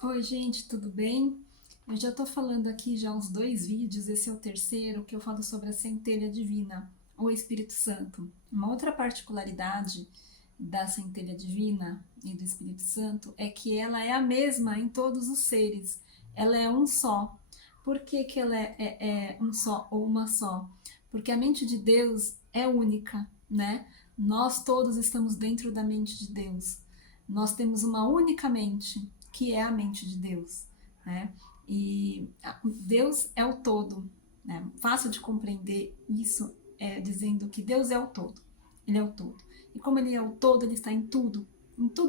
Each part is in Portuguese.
Oi, gente, tudo bem? Eu já estou falando aqui já uns 2 vídeos, esse é o terceiro, que eu falo sobre a centelha divina, ou Espírito Santo. Uma outra particularidade da centelha divina e do Espírito Santo é que ela é a mesma em todos os seres, ela é um só. Por que, que ela é um só ou uma só? Porque a mente de Deus é única, né? Nós todos estamos dentro da mente de Deus. Nós temos uma única mente, que é a mente de Deus, né? E Deus é o todo, né? Fácil de compreender isso dizendo que Deus é o todo, Ele é o todo. E como Ele é o todo, Ele está em tudo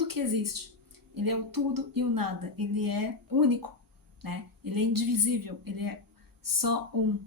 que existe. Ele é o tudo e o nada. Ele é único, né? Ele é indivisível. Ele é só um.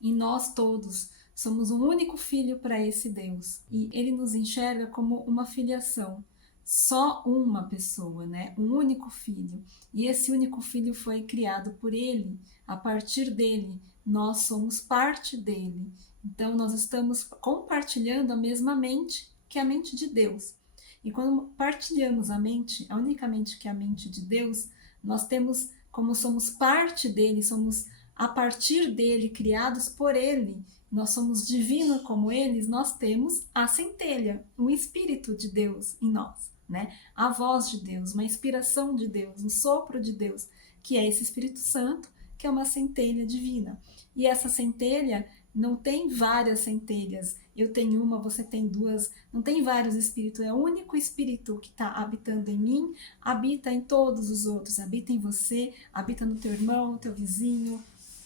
E nós todos somos um único filho para esse Deus. E ele nos enxerga como uma filiação. Só uma pessoa, né? Um único filho. E esse único filho foi criado por ele. A partir dele, nós somos parte dele. Então, nós estamos compartilhando a mesma mente que a mente de Deus. E quando partilhamos a mente, a única mente que é a mente de Deus, nós temos, como somos parte dele, somos a partir dele, criados por ele, nós somos divinos como eles, nós temos a centelha, o Espírito de Deus em nós, né? A voz de Deus, uma inspiração de Deus, um sopro de Deus, que é esse Espírito Santo, que é uma centelha divina. E essa centelha não tem várias centelhas. Eu tenho uma, você tem duas. Não tem vários espíritos. É o único espírito que está habitando em mim, habita em todos os outros. Habita em você, habita no teu irmão, no teu vizinho,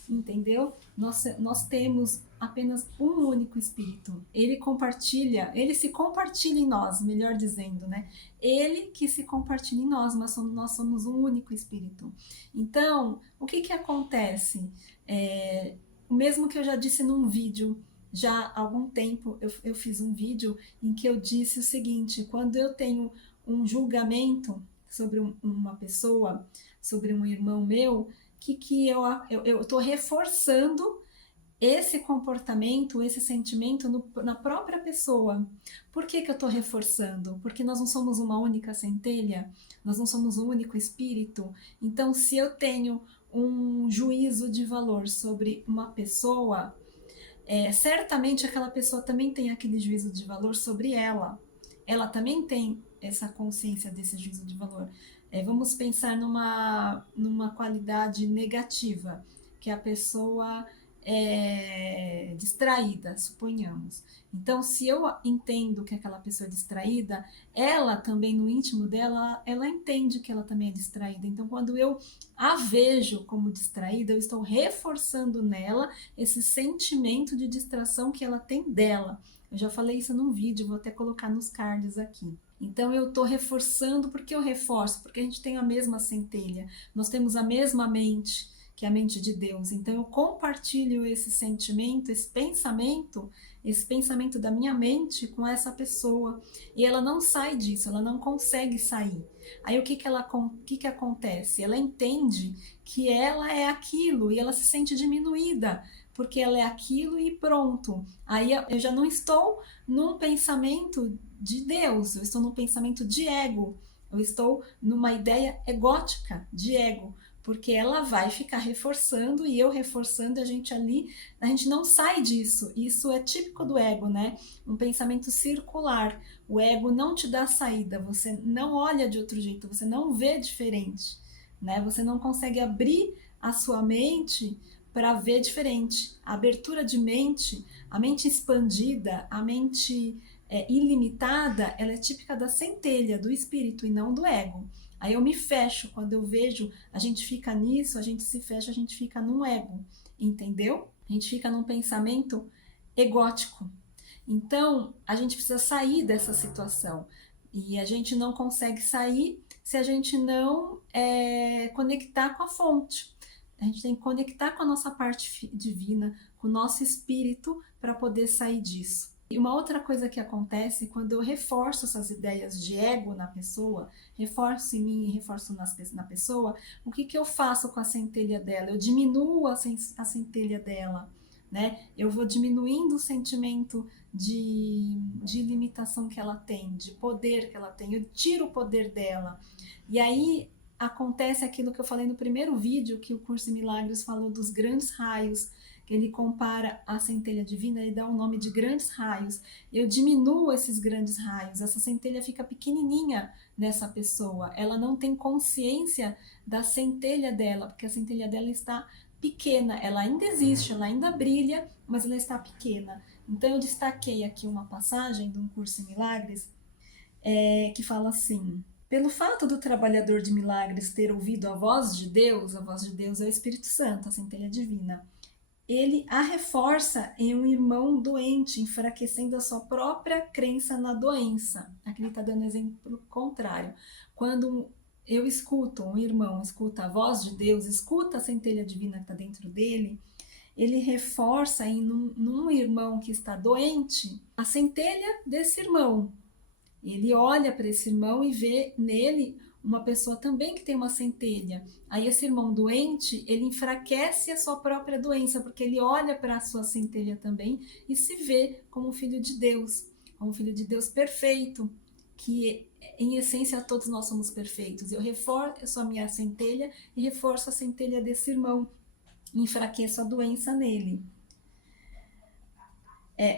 entendeu? Nós temos apenas um único espírito. Ele se compartilha em nós, melhor dizendo, né? Ele que se compartilha em nós, mas nós somos um único espírito. Então, o que que acontece? O mesmo que eu já disse num vídeo, já há algum tempo eu fiz um vídeo em que eu disse o seguinte: quando eu tenho um julgamento sobre uma pessoa, sobre um irmão meu, que eu estou reforçando esse comportamento, esse sentimento na própria pessoa. Por que, que eu estou reforçando? Porque nós não somos uma única centelha, nós não somos um único espírito. Então, se eu tenho um juízo de valor sobre uma pessoa, certamente aquela pessoa também tem aquele juízo de valor sobre ela. Ela também tem essa consciência desse juízo de valor. Vamos pensar numa qualidade negativa, que a pessoa é distraída, suponhamos. Então, se eu entendo que aquela pessoa é distraída, ela também, no íntimo dela, ela entende que ela também é distraída. Então, quando eu a vejo como distraída, eu estou reforçando nela esse sentimento de distração que ela tem dela. Eu já falei isso num vídeo, vou até colocar nos cards aqui. Então eu estou reforçando, porque eu reforço? Porque a gente tem a mesma centelha, nós temos a mesma mente, que é a mente de Deus. Então eu compartilho esse pensamento da minha mente com essa pessoa. E ela não sai disso, ela não consegue sair. Aí o que que acontece? Ela entende que ela é aquilo e ela se sente diminuída, porque ela é aquilo e pronto. Aí eu já não estou num pensamento de Deus, eu estou num pensamento de ego, eu estou numa ideia egótica de ego, porque ela vai ficar reforçando e eu reforçando, a gente não sai disso. Isso é típico do ego, né? Um pensamento circular. O ego não te dá saída, você não olha de outro jeito, você não vê diferente, né? Você não consegue abrir a sua mente para ver diferente. A abertura de mente, a mente expandida, a mente ilimitada, ela é típica da centelha, do espírito e não do ego. Aí eu me fecho, quando eu vejo, a gente fica nisso, a gente se fecha, a gente fica num ego, entendeu? A gente fica num pensamento egótico. Então, a gente precisa sair dessa situação. E a gente não consegue sair se a gente não conectar com a fonte. A gente tem que conectar com a nossa parte divina, com o nosso espírito, para poder sair disso. E uma outra coisa que acontece quando eu reforço essas ideias de ego na pessoa, reforço em mim e reforço na pessoa, o que, que eu faço com a centelha dela? Eu diminuo a centelha dela, né? Eu vou diminuindo o sentimento de limitação que ela tem, de poder que ela tem, eu tiro o poder dela. E aí acontece aquilo que eu falei no primeiro vídeo, que o Curso em Milagres falou dos grandes raios, que ele compara a centelha divina, ele dá o nome de grandes raios. Eu diminuo esses grandes raios, essa centelha fica pequenininha nessa pessoa, ela não tem consciência da centelha dela, porque a centelha dela está pequena, ela ainda existe, ela ainda brilha, mas ela está pequena. Então eu destaquei aqui uma passagem de um Curso em Milagres, que fala assim: pelo fato do trabalhador de milagres ter ouvido a voz de Deus é o Espírito Santo, a centelha divina, ele a reforça em um irmão doente, enfraquecendo a sua própria crença na doença. Aqui ele está dando exemplo contrário. Quando eu escuto, um irmão escuta a voz de Deus, escuta a centelha divina que está dentro dele, ele reforça num irmão que está doente a centelha desse irmão. Ele olha para esse irmão e vê nele uma pessoa também que tem uma centelha. Aí esse irmão doente, ele enfraquece a sua própria doença, porque ele olha para a sua centelha também e se vê como filho de Deus, como filho de Deus perfeito, que em essência todos nós somos perfeitos. Eu reforço a minha centelha e reforço a centelha desse irmão, enfraqueço a doença nele.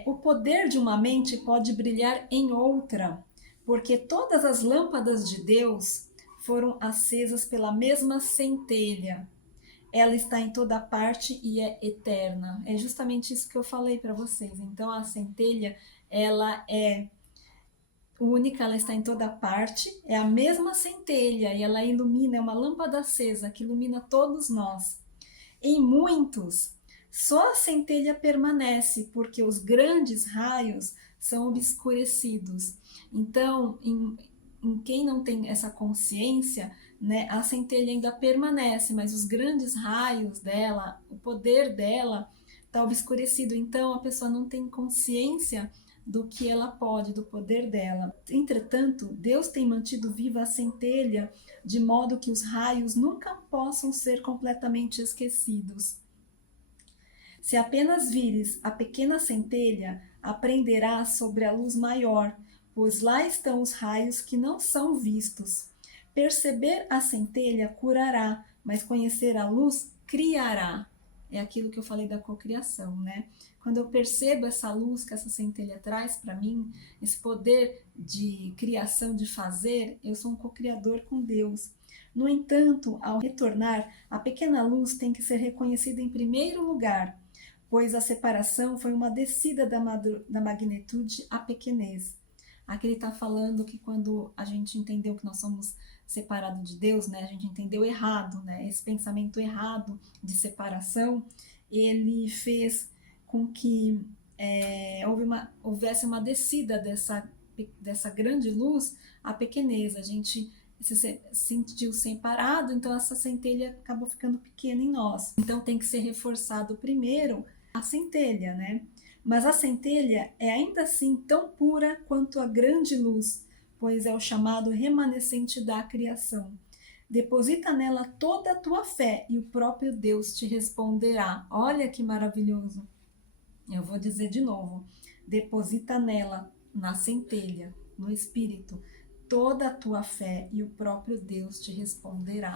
O poder de uma mente pode brilhar em outra, porque todas as lâmpadas de Deus foram acesas pela mesma centelha. Ela está em toda parte e é eterna. É justamente isso que eu falei para vocês. Então a centelha, ela é única, ela está em toda parte, é a mesma centelha e ela ilumina, é uma lâmpada acesa que ilumina todos nós. Em muitos, só a centelha permanece, porque os grandes raios são obscurecidos. Então, em quem não tem essa consciência, né, a centelha ainda permanece, mas os grandes raios dela, o poder dela está obscurecido. Então, a pessoa não tem consciência do que ela pode, do poder dela. Entretanto, Deus tem mantido viva a centelha de modo que os raios nunca possam ser completamente esquecidos. Se apenas vires a pequena centelha, aprenderás sobre a luz maior, pois lá estão os raios que não são vistos. Perceber a centelha curará, mas conhecer a luz criará. É aquilo que eu falei da cocriação, né? Quando eu percebo essa luz que essa centelha traz para mim, esse poder de criação, de fazer, eu sou um cocriador com Deus. No entanto, ao retornar, a pequena luz tem que ser reconhecida em primeiro lugar, pois a separação foi uma descida da magnitude à pequenez. Aqui ele está falando que quando a gente entendeu que nós somos separados de Deus, né, a gente entendeu errado, né, esse pensamento errado de separação, ele fez com que houvesse uma descida dessa grande luz à pequenez. A gente se sentiu separado, então essa centelha acabou ficando pequena em nós. Então tem que ser reforçado primeiro a centelha, né? Mas a centelha é ainda assim tão pura quanto a grande luz, pois é o chamado remanescente da criação. Deposita nela toda a tua fé e o próprio Deus te responderá. Olha que maravilhoso! Eu vou dizer de novo. Deposita nela, na centelha, no Espírito, toda a tua fé e o próprio Deus te responderá.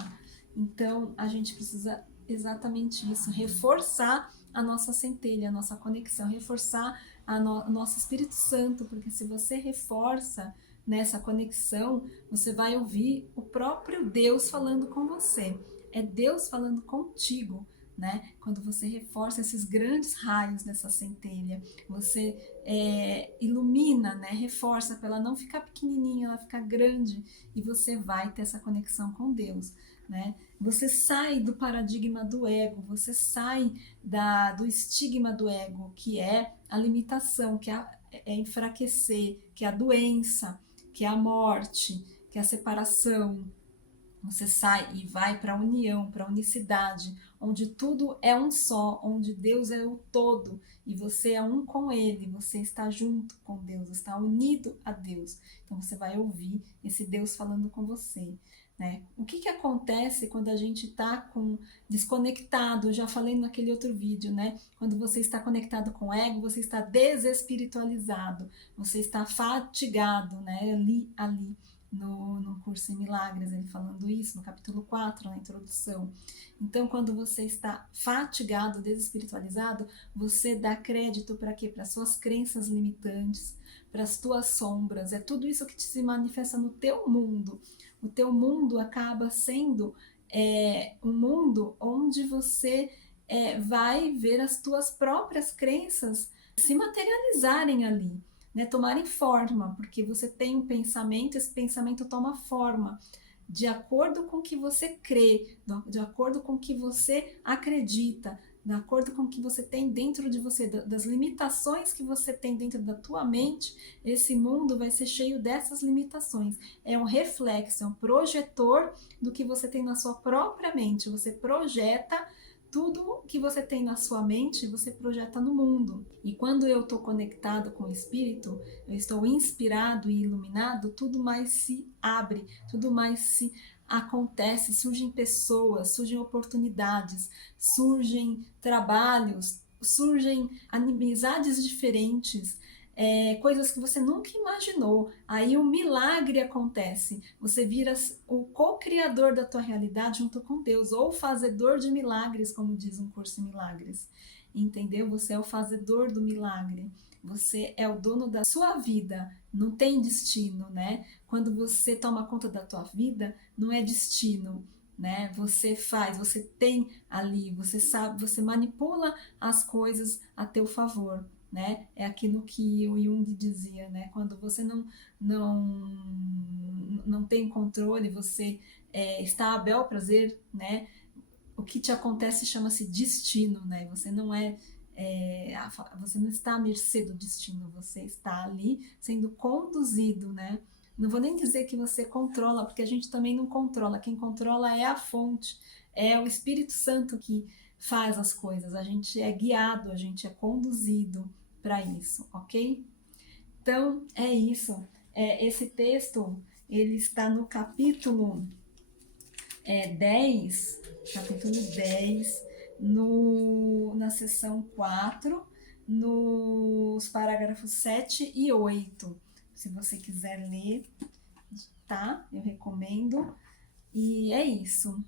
Então, a gente precisa exatamente isso, reforçar a nossa centelha, a nossa conexão, reforçar o nosso Espírito Santo, porque se você reforça nessa conexão, você vai ouvir o próprio Deus falando com você. É Deus falando contigo, né? Quando você reforça esses grandes raios dessa centelha, você ilumina, né? Reforça para ela não ficar pequenininha, ela ficar grande, e você vai ter essa conexão com Deus, né? Você sai do paradigma do ego, você sai do estigma do ego, que é a limitação, que é enfraquecer, que é a doença, que é a morte, que é a separação. Você sai e vai para a união, para a unicidade, onde tudo é um só, onde Deus é o todo e você é um com Ele, você está junto com Deus, está unido a Deus. Então você vai ouvir esse Deus falando com você, né? O que acontece quando a gente está desconectado? Eu já falei naquele outro vídeo, né? Quando você está conectado com o ego, você está desespiritualizado, você está fatigado, né? Ali. no curso em Milagres, ele falando isso, no capítulo 4, na introdução. Então, quando você está fatigado, desespiritualizado, você dá crédito para quê? Para suas crenças limitantes, para as tuas sombras, é tudo isso que se manifesta no teu mundo. O teu mundo acaba sendo um mundo onde você vai ver as tuas próprias crenças se materializarem ali, né, tomarem forma, porque você tem um pensamento, esse pensamento toma forma de acordo com o que você crê, de acordo com o que você acredita, de acordo com o que você tem dentro de você, das limitações que você tem dentro da tua mente, esse mundo vai ser cheio dessas limitações. É um reflexo, é um projetor do que você tem na sua própria mente. Você projeta tudo que você tem na sua mente, você projeta no mundo. E quando eu estou conectado com o Espírito, eu estou inspirado e iluminado, tudo mais se abre, tudo mais se acontece, surgem pessoas, surgem oportunidades, surgem trabalhos, surgem amizades diferentes, coisas que você nunca imaginou. Aí o milagre acontece. Você vira o co-criador da tua realidade junto com Deus, ou o fazedor de milagres, como diz um curso em milagres. Entendeu? Você é o fazedor do milagre. Você é o dono da sua vida. Não tem destino, né? Quando você toma conta da tua vida, não é destino, né? Você faz, você tem ali, você sabe, você manipula as coisas a teu favor, né? É aquilo que o Jung dizia, né? Quando você não, não tem controle, você está a bel prazer, né? O que te acontece chama-se destino, né? Você não você não está à mercê do destino, você está ali sendo conduzido, né? Não vou nem dizer que você controla, porque a gente também não controla. Quem controla é a fonte, é o Espírito Santo que faz as coisas. A gente é guiado, a gente é conduzido para isso, ok? Então, é isso. Esse texto, ele está no capítulo 10, capítulo 10, na seção 4, nos parágrafos 7 e 8. Se você quiser ler, tá? Eu recomendo. E é isso,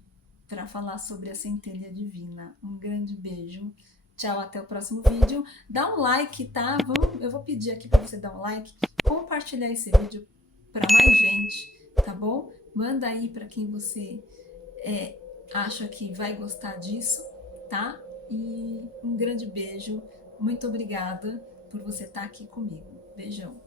para falar sobre a centelha divina. Um grande beijo. Tchau, até o próximo vídeo. Dá um like, tá? Eu vou pedir aqui para você dar um like, compartilhar esse vídeo para mais gente, tá bom? Manda aí para quem você acha que vai gostar disso, tá? E um grande beijo. Muito obrigada por você estar aqui comigo. Beijão.